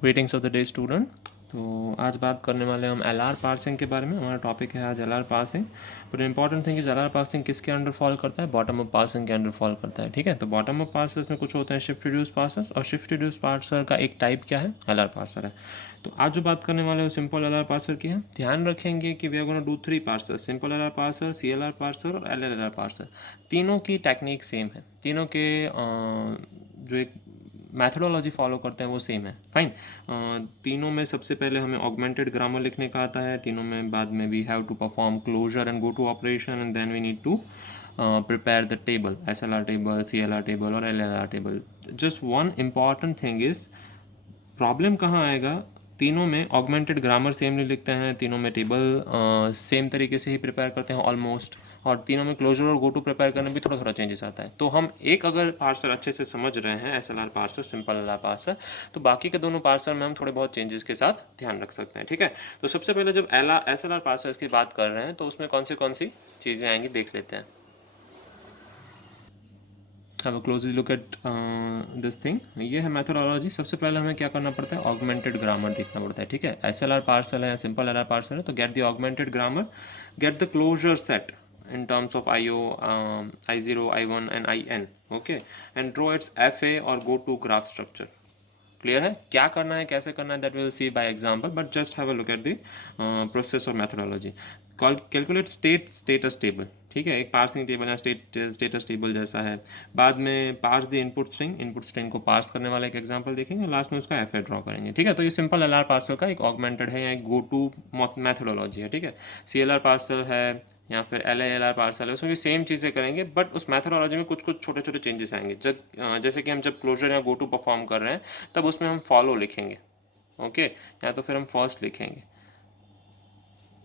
Greetings of the day student. तो आज बात करने वाले हम एल आर पार्सिंग के बारे में। हमारा टॉपिक है आज L R parsing. But important thing is L R parsing किसके अंडर फॉल करता है? बॉटम अप पार्सिंग के अंडर फॉल करता है। ठीक है, तो बॉटम अप पार्सर्स में कुछ होते हैं शिफ्ट रिड्यूस पार्सर्स, और शिफ्ट रिड्यूस पार्सर का एक टाइप क्या है? एल आर पार्सर है। तो आज जो बात करने वाले हैं सिंपल एल आर पार्सर की है। ध्यान रखेंगे कि we are gonna do 3 parser: simple L R parser, C L R parser और एल एल आर पार्सर। तीनों की टेक्निक सेम है, तीनों के जो एक मैथडोलॉजी फॉलो करते हैं वो सेम है। फाइन। तीनों में सबसे पहले हमें ऑगमेंटेड ग्रामर लिखने का आता है। तीनों में बाद में we have to perform closure and go to operation, and then we need to prepare the table, S L R table, C L R table और L L R table. Just one important thing is, problem कहाँ आएगा? तीनों में augmented grammar same नहीं लिखते हैं, तीनों में टेबल सेम तरीके से ही प्रिपेयर करते हैं ऑलमोस्ट, और तीनों में क्लोजर और गो टू प्रिपेयर करने में भी थोड़ा थोड़ा चेंजेस आता है। तो हम एक अगर पार्सर अच्छे से समझ रहे हैं, S L R parser, simple L R parser, तो बाकी के दोनों पार्सर में हम थोड़े बहुत चेंजेस के साथ ध्यान रख सकते हैं। ठीक है, तो सबसे पहले जब एस एल आर पार्सर की बात कर रहे हैं तो उसमें कौन सी चीज़ें आएंगी देख लेते हैं। Have a closely look at this thing. ये है मैथडोलॉजी। सबसे पहले हमें क्या करना पड़ता है? ऑगमेंटेड ग्रामर देखना पड़ता है। ठीक है, एस एल आर पार्सल है या सिंपल एल आर पार्सल है, तो get the augmented grammar, get the closure set in terms of IO, I0, I1 and IN, okay, and draw its FA or go to graph structure. Clear है क्या करना है, कैसे करना है? That will see by example, but just have a look at the process और methodology. Calculate status table. ठीक है, एक पार्सिंग टेबल या स्टेटस टेबल जैसा है। बाद में पार्स द इनपुट स्ट्रिंग को पार्स करने वाला एक एग्जांपल देखेंगे, लास्ट में उसका एफ ड्रॉ करेंगे। ठीक है, तो ये सिंपल एल आर पार्सल का एक ऑगमेंटेड है या एक गो टू मैथोडोलॉजी है। ठीक है, सी एल आर पार्सल है या फिर एल एल आर पार्सल है, उसमें भी सेम चीज़ें करेंगे, बट उस मैथोडोलॉजी में कुछ कुछ छोटे छोटे चेंजेस आएंगे। जैसे कि हम जब क्लोजर या गो टू परफॉर्म कर रहे हैं तब उसमें हम फॉलो लिखेंगे, ओके, या तो फिर हम फर्स्ट लिखेंगे।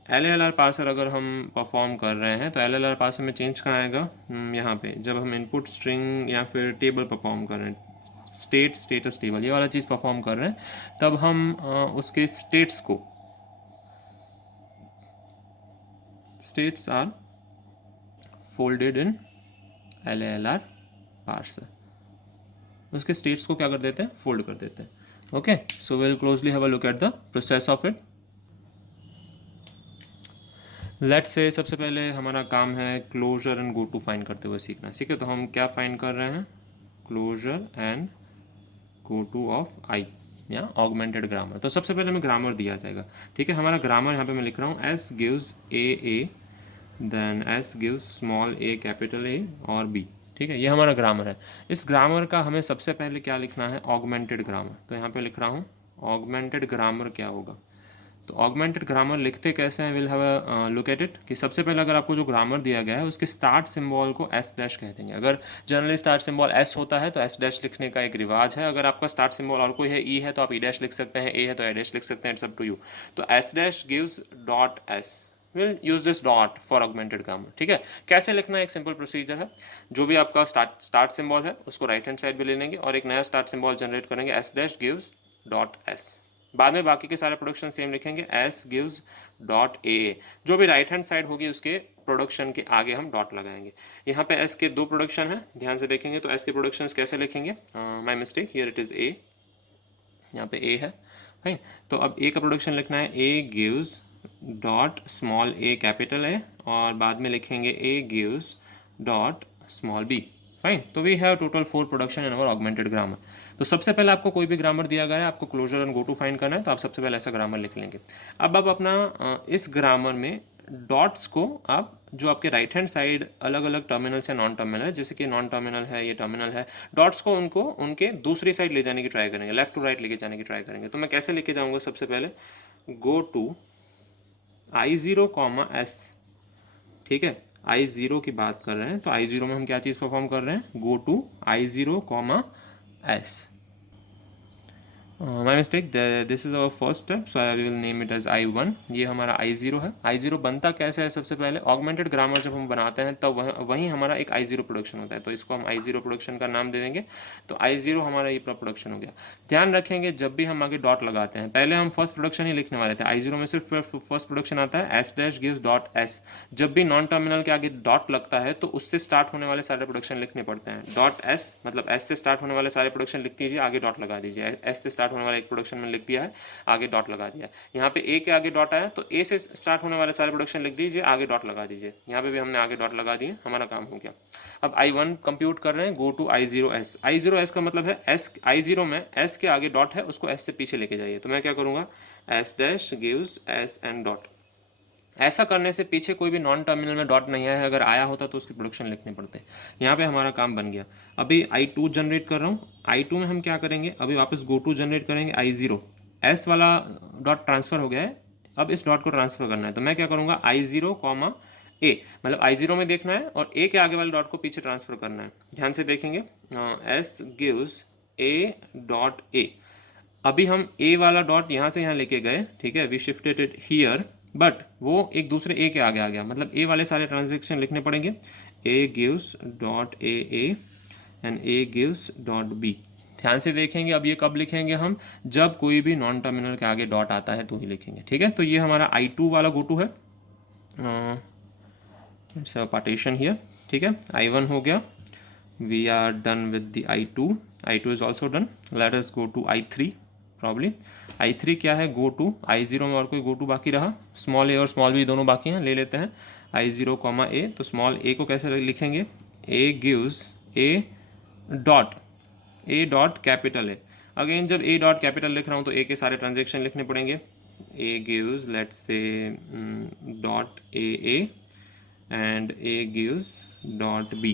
एल एल आर पार्सर अगर हम परफॉर्म कर रहे हैं तो एल एल आर पार्सर में चेंज कहाँ आएगा? यहाँ पे जब हम इनपुट स्ट्रिंग या फिर टेबल परफॉर्म कर रहे हैं, स्टेटस टेबल, ये वाला चीज़ परफॉर्म कर रहे हैं, तब हम उसके states are folded in L L R parser. उसके स्टेट्स को क्या कर देते हैं? फोल्ड कर देते हैं। Okay, so will closely have a look at the process of it. Let's say सबसे पहले हमारा काम है closure and go to find करते हुए सीखना। ठीक है, तो हम क्या फाइंड कर रहे हैं? Closure and go to of I या ऑगमेंटेड ग्रामर। तो सबसे पहले हमें ग्रामर दिया जाएगा। ठीक है, हमारा ग्रामर यहाँ पे मैं लिख रहा हूँ S gives A, then S gives small A capital A और बी। ठीक है, ये हमारा ग्रामर है। इस ग्रामर का हमें सबसे पहले क्या लिखना है? Augmented grammar. तो यहाँ पे लिख रहा हूँ ऑगमेंटेड ग्रामर क्या होगा। तो ऑगमेंटेड ग्रामर लिखते कैसे हैं? Will have a look at it. कि सबसे पहले अगर आपको जो ग्रामर दिया गया है उसके स्टार्ट सिंबल को एस डैश कह देंगे। अगर जनरली स्टार्ट सिंबल एस होता है तो एस डैश लिखने का एक रिवाज है। अगर आपका स्टार्ट सिंबल और कोई है, ई है, तो आप ई डैश लिख सकते हैं, ए है तो ए डैश लिख सकते हैं, इट्स अप टू यू। तो S dash gives dot S, will use this dot for augmented grammar. ठीक है, कैसे लिखना है? एक सिंपल प्रोसीजर है। जो भी आपका स्टार्ट सिंबल है उसको राइट हैंड साइड पे ले लेंगे और एक नया स्टार्ट सिंबल जनरेट करेंगे, S dash gives dot S. बाद में बाकी के सारे प्रोडक्शन सेम लिखेंगे, एस गिव्स डॉट ए। जो भी राइट हैंड साइड होगी उसके प्रोडक्शन के आगे हम डॉट लगाएंगे। यहाँ पे एस के 2 प्रोडक्शन है, ध्यान से देखेंगे तो एस के प्रोडक्शन कैसे लिखेंगे? My mistake, here it is a, यहाँ पे ए है। फाइन, तो अब ए का प्रोडक्शन लिखना है A gives dot small A capital A, और बाद में लिखेंगे A gives dot small B. Fine, तो we have total 4 production in our augmented grammar. तो सबसे पहले आपको कोई भी ग्रामर दिया गया है, आपको closure and go to find करना है, तो आप सबसे पहले ऐसा ग्रामर लिख लेंगे। अब आप अपना इस ग्रामर में डॉट्स को आप जो आपके राइट हैंड साइड अलग अलग टर्मिनल से नॉन टर्मिनल है, जैसे कि नॉन टर्मिनल है, ये टर्मिनल है, डॉट्स को उनको उनके दूसरी साइड ले जाने की ट्राई करेंगे, लेफ्ट टू राइट लेके जाने की ट्राई करेंगे। तो मैं कैसे लेके जाऊंगा? सबसे पहले गो टू I0 कॉमा एस। ठीक है, I0 की बात कर रहे हैं तो I0 में हम क्या चीज़ परफॉर्म कर रहे हैं? Go to I0 comma S. My mistake, this is our first step, so I will name it as I1। ये हमारा I0 है। I0 बनता कैसे है? सबसे पहले ऑगमेंटेड ग्रामर जब हम बनाते हैं तब वहीं हमारा एक I0 प्रोडक्शन होता है, तो इसको हम I0 प्रोडक्शन का नाम दे देंगे। तो I0 हमारा ये प्रोडक्शन हो गया। ध्यान रखेंगे जब भी हम आगे डॉट लगाते हैं, पहले हम फर्स्ट प्रोडक्शन ही लिखने वाले थे। I0 में सिर्फ फर्स्ट प्रोडक्शन आता है S dash gives dot S. जब भी नॉन टर्मिनल के आगे डॉट लगता है तो उससे स्टार्ट होने वाले सारे प्रोडक्शन लिखने पड़ते हैं। डॉट एस मतलब एस से स्टार्ट होने वाले सारे प्रोडक्शन लिख दीजिए, आगे डॉट लगा दीजिए। एस से स्टार्ट होने वाला एक प्रोडक्शन में लिख दिया है, आगे डॉट लगा दिया। यहाँ पे ए के आगे डॉट आया तो ए से स्टार्ट होने वाले सारे प्रोडक्शन लिख दीजिए, आगे डॉट लगा दीजिए। यहाँ पे भी हमने आगे डॉट लगा दिए, हमारा काम हो गया। अब I1 कंप्यूट कर रहे हैं, गो टू I0S। I0S का मतलब है S, I0 में S के आगे डॉट है, उसको S से पीछे लेके जाइए। तो मैं क्या करूँगा, S dash gives S and dot. ऐसा करने से पीछे कोई भी नॉन टर्मिनल में डॉट नहीं आया है, अगर आया होता तो उसकी प्रोडक्शन लिखने पड़ते। यहाँ पे हमारा काम बन गया। अभी I2 जनरेट कर रहा हूँ। I2 में हम क्या करेंगे, अभी वापस गो टू जनरेट करेंगे I0। S वाला डॉट ट्रांसफ़र हो गया है, अब इस डॉट को ट्रांसफ़र करना है। तो मैं क्या करूँगा, I0 कॉमा ए, मतलब I0 में देखना है और ए के आगे वाले डॉट को पीछे ट्रांसफ़र करना है। ध्यान से देखेंगे, S gives A dot A. अभी हम ए वाला डॉट यहाँ से यहाँ लेके गए, ठीक है, we shifted it here, but वो एक दूसरे ए के आगे आ गया, मतलब ए वाले सारे ट्रांजेक्शन लिखने पड़ेंगे। A gives dot A and A gives dot B. ध्यान से देखेंगे, अब ये कब लिखेंगे हम, जब कोई भी नॉन टर्मिनल के आगे डॉट आता है तो ही लिखेंगे, ठीक है। तो ये हमारा I2 वाला गो टू है, इट्स अ पार्टीशन हियर, ठीक है। I1 हो गया, we are done with the I2 is also done. Let us go to I3 probably. I3 क्या है, गो टू I0 में और कोई गो टू बाकी रहा, स्मॉल ए और स्मॉल बी दोनों बाकी हैं, ले लेते हैं I0 कॉमा ए। तो स्मॉल ए को कैसे लिखेंगे, A gives A dot capital A. Again जब ए डॉट कैपिटल लिख रहा हूँ तो ए के सारे ट्रांजेक्शन लिखने पड़ेंगे। A gives let's say dot A and A gives dot B,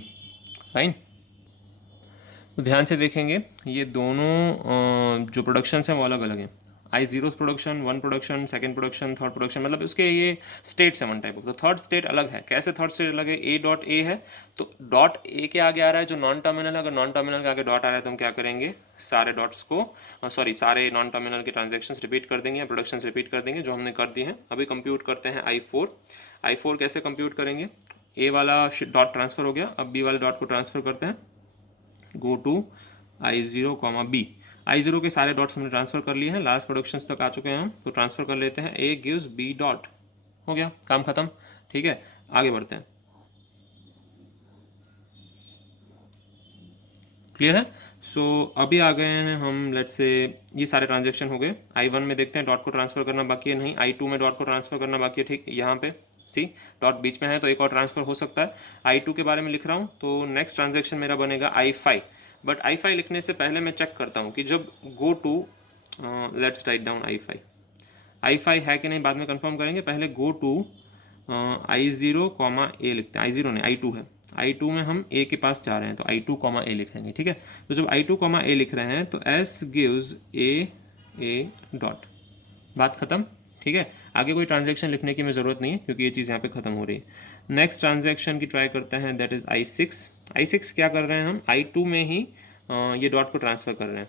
fine. तो ध्यान से देखेंगे, ये दोनों जो प्रोडक्शंस हैं वो अलग अलग हैं। I0 production, 1 production, second production, third production, मतलब उसके ये स्टेट्स हैं वन टाइप ऑफ। तो थर्ड स्टेट अलग है। कैसे थर्ड स्टेट अलग है, ए डॉट ए है तो डॉट ए के आगे आ रहा है जो नॉन टर्मिनल है, अगर नॉन टर्मिनल के आगे डॉट आ रहा है तो हम क्या करेंगे, सारे डॉट्स को सारे नॉन टर्मिनल के ट्रांजेक्शन्स रिपीट कर देंगे या प्रोडक्शंस रिपीट कर देंगे जो हमने कर दिए हैं। अभी कंप्यूट करते हैं I4 कैसे कंप्यूट करेंगे, ए वाला डॉट ट्रांसफर हो गया, अब बी वाले डॉट को ट्रांसफर करते हैं, go to I0 comma B. I0 के सारे डॉट्स हमने ट्रांसफर कर लिए हैं, लास्ट प्रोडक्शंस तक आ चुके हैं हम, तो ट्रांसफर कर लेते हैं। ए गिव्स बी डॉट, हो गया, काम खत्म, ठीक है। आगे बढ़ते हैं, क्लियर है। सो अभी आ गए हैं हम, लेट्स से ये सारे ट्रांजेक्शन हो गए। I1 में देखते हैं डॉट को ट्रांसफर करना बाकी है, नहीं। I2 में डॉट को ट्रांसफर करना बाकी है, ठीक। यहाँ पे सी डॉट बीच में है तो एक और ट्रांसफर हो सकता है। I2 के बारे में लिख रहा हूँ तो नेक्स्ट ट्रांजेक्शन मेरा बनेगा I5। बट I5 लिखने से पहले मैं चेक करता हूँ कि जब go to, let's write down I5 है कि नहीं, बाद में कंफर्म करेंगे, पहले गो टू I0 कॉमा ए लिखते हैं। I0 नहीं, I2 है। I2 में हम ए के पास जा रहे हैं तो I2 कॉमा ए लिखेंगे, ठीक है। तो जब I2 कॉमा ए लिख रहे हैं तो S गिव्स ए डॉट, बात खत्म, ठीक है। आगे कोई ट्रांजेक्शन लिखने की हमें ज़रूरत नहीं है क्योंकि ये चीज़ यहाँ पे ख़त्म हो रही है। नेक्स्ट ट्रांजेक्शन की ट्राई करते हैं, दैट इज़ I6 क्या कर रहे हैं हम, I2 में ही ये डॉट को ट्रांसफ़र कर रहे हैं,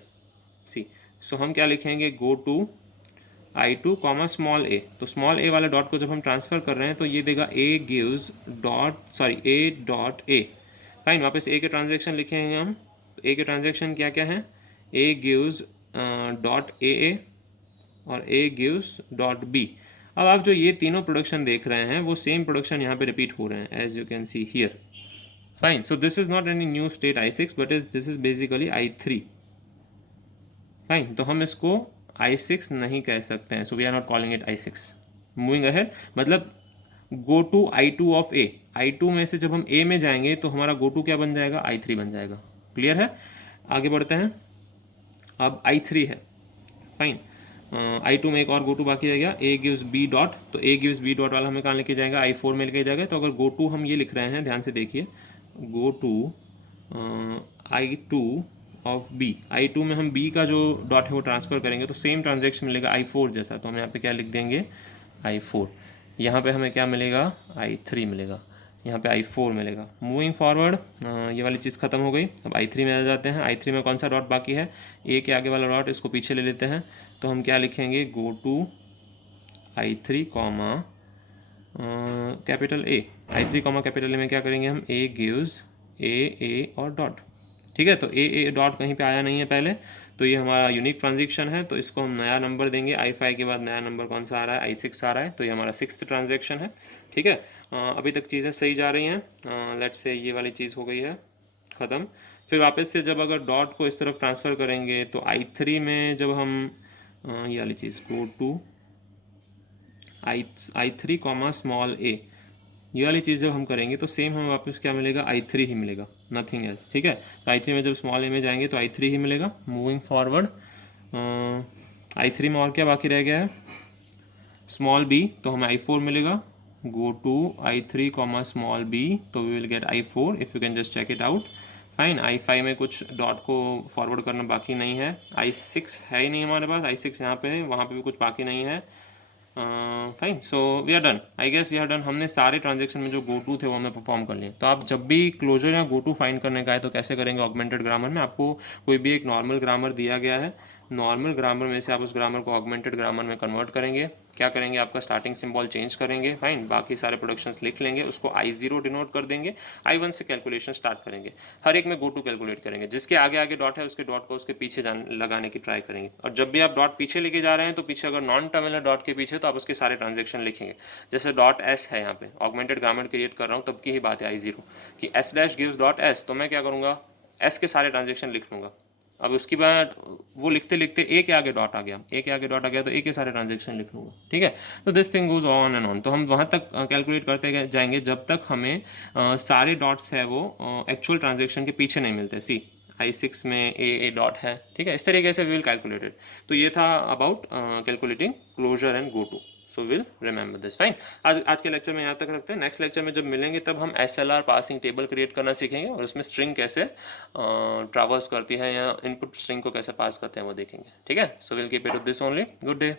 सी। सो हम क्या लिखेंगे, go to I2 comma small A. तो स्मॉल ए वाले डॉट को जब हम ट्रांसफ़र कर रहे हैं तो ये देगा A gives A dot A, fine. वापस ए के ट्रांजेक्शन लिखेंगे हम, ए के ट्रांजेक्शन क्या क्या हैं, ए गिव्स डॉट ए और ए गिव्स डॉट बी। अब आप जो ये तीनों प्रोडक्शन देख रहे हैं वो सेम प्रोडक्शन यहाँ पे रिपीट हो रहे हैं, as you can see here, fine. So this is not any new state I6 but this is basically I3, fine. तो हम इसको I6 नहीं कह सकते हैं, so we are not calling it I6। Moving ahead, मतलब go to I2 of A, I2 में से जब हम ए में जाएंगे तो हमारा गो टू क्या बन जाएगा, I3 बन जाएगा, क्लियर है। आगे बढ़ते हैं, अब I3 है, फाइन। I2 में एक और गो टू बाकी रह गया, ए गिव्स बी डॉट। तो ए गिव्स बी डॉट वाला हमें कहाँ लेके जाएगा, I4 में लेके जाएगा। तो अगर गो टू हम ये लिख रहे हैं, ध्यान से देखिए, गो to I2 of B. I2 में हम बी का जो डॉट है वो ट्रांसफ़र करेंगे तो सेम ट्रांजेक्शन मिलेगा I4 जैसा, तो हम यहाँ पे क्या लिख देंगे, I4। यहाँ पे हमें क्या मिलेगा, I3 मिलेगा, यहाँ पे I4 मिलेगा। मूविंग फॉरवर्ड, ये वाली चीज़ ख़त्म हो गई। अब I3 में आ जाते हैं। I3 में कौन सा डॉट बाकी है, ए के आगे वाला डॉट, इसको पीछे ले लेते हैं। तो हम क्या लिखेंगे, go to I3 comma capital A. I3 comma capital A में क्या करेंगे हम, ए गिव्स ए और डॉट, ठीक है। तो ए डॉट कहीं पे आया नहीं है पहले, तो ये हमारा यूनिक ट्रांजेक्शन है, तो इसको हम नया नंबर देंगे। I5 के बाद नया नंबर कौन सा आ रहा है, I6 आ रहा है, तो ये हमारा 6th ट्रांजेक्शन है, ठीक है। अभी तक चीज़ें सही जा रही हैं। लेट्स से ये वाली चीज़ हो गई है ख़त्म। फिर वापस से जब अगर डॉट को इस तरफ ट्रांसफ़र करेंगे तो I3 में जब हम ये वाली चीज़ go to I three comma small A, ये वाली चीज़ जब हम करेंगे तो सेम हमें वापस क्या मिलेगा, I3 ही मिलेगा, नथिंग एल्स। ठीक है, तो I3 में जब स्मॉल ए में जाएंगे तो I3 ही मिलेगा। मूविंग फॉरवर्ड I3 में और क्या बाकी रह गया है, स्मॉल बी, तो हमें I4 मिलेगा। Go to I3 comma small B, तो we will get I4 if you can just check it out. Fine, I5 में कुछ डॉट को फॉरवर्ड करना बाकी नहीं है। I6 है ही नहीं हमारे पास, I6 यहाँ पे है, वहाँ पे भी कुछ बाकी नहीं है। Fine, so we are done, I guess we are done. हमने सारे ट्रांजेक्शन में जो गो टू थे वो हमने परफॉर्म कर लिए। तो आप जब भी क्लोजर या गो टू फाइंड करने का है तो कैसे करेंगे, ऑगमेंटेड ग्रामर में आपको कोई भी एक नॉर्मल ग्रामर दिया गया है, नॉर्मल ग्रामर में से आप उस ग्रामर को ऑगमेंटेड ग्रामर में कन्वर्ट करेंगे। क्या करेंगे, आपका स्टार्टिंग सिंबल चेंज करेंगे, फाइन, बाकी सारे प्रोडक्शंस लिख लेंगे, उसको I0 डिनोट कर देंगे, I1 से कैलकुलेशन स्टार्ट करेंगे, हर एक में गो टू कैलकुलेट करेंगे, जिसके आगे आगे डॉट है उसके डॉट को उसके पीछे लगाने की ट्राई करेंगे। और जब भी आप डॉट पीछे लेके जा रहे हैं तो पीछे अगर नॉन टर्मिनल है डॉट के पीछे तो आप उसके सारे ट्रांजेक्शन लिखेंगे। जैसे डॉट एस है यहाँ पे, ऑगमेंटेड ग्रामर क्रिएट कर रहा हूँ तब की ही बात है I0 कि S dash gives dot S, तो मैं क्या करूँगा, एस के सारे ट्रांजेक्शन लिख लूँगा। अब उसके बाद वो लिखते लिखते ए के आगे डॉट आ गया, ए के आगे डॉट आ गया तो ए के सारे ट्रांजेक्शन लिख लूँगा। ठीक है, तो this thing goes on and on. तो हम वहाँ तक कैलकुलेट करते जाएंगे जब तक हमें सारे डॉट्स है वो एक्चुअल ट्रांजेक्शन के पीछे नहीं मिलते। सी I6 में ए डॉट है। ठीक है, इस तरीके से वी विल कैलकुलेट इट। तो ये था about calculating closure and go to. So will remember this, fine. आज के लेक्चर में यहाँ तक रखते हैं। नेक्स्ट लेक्चर में जब मिलेंगे तब हम SLR पासिंग टेबल क्रिएट करना सीखेंगे और उसमें स्ट्रिंग कैसे ट्रावर्स करती है या इनपुट स्ट्रिंग को कैसे पास करते हैं वो देखेंगे। ठीक है, so will keep it with this only. Good day.